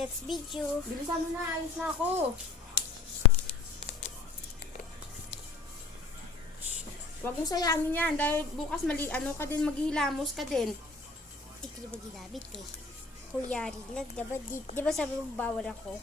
Next video. Bilisan mo na, alis na ako. Huwag mo sayangin yan dahil bukas ka din, maghihilamos ka din. Hindi ko diba ginamit eh. Kuyari lang, diba sabi mo bawal ako?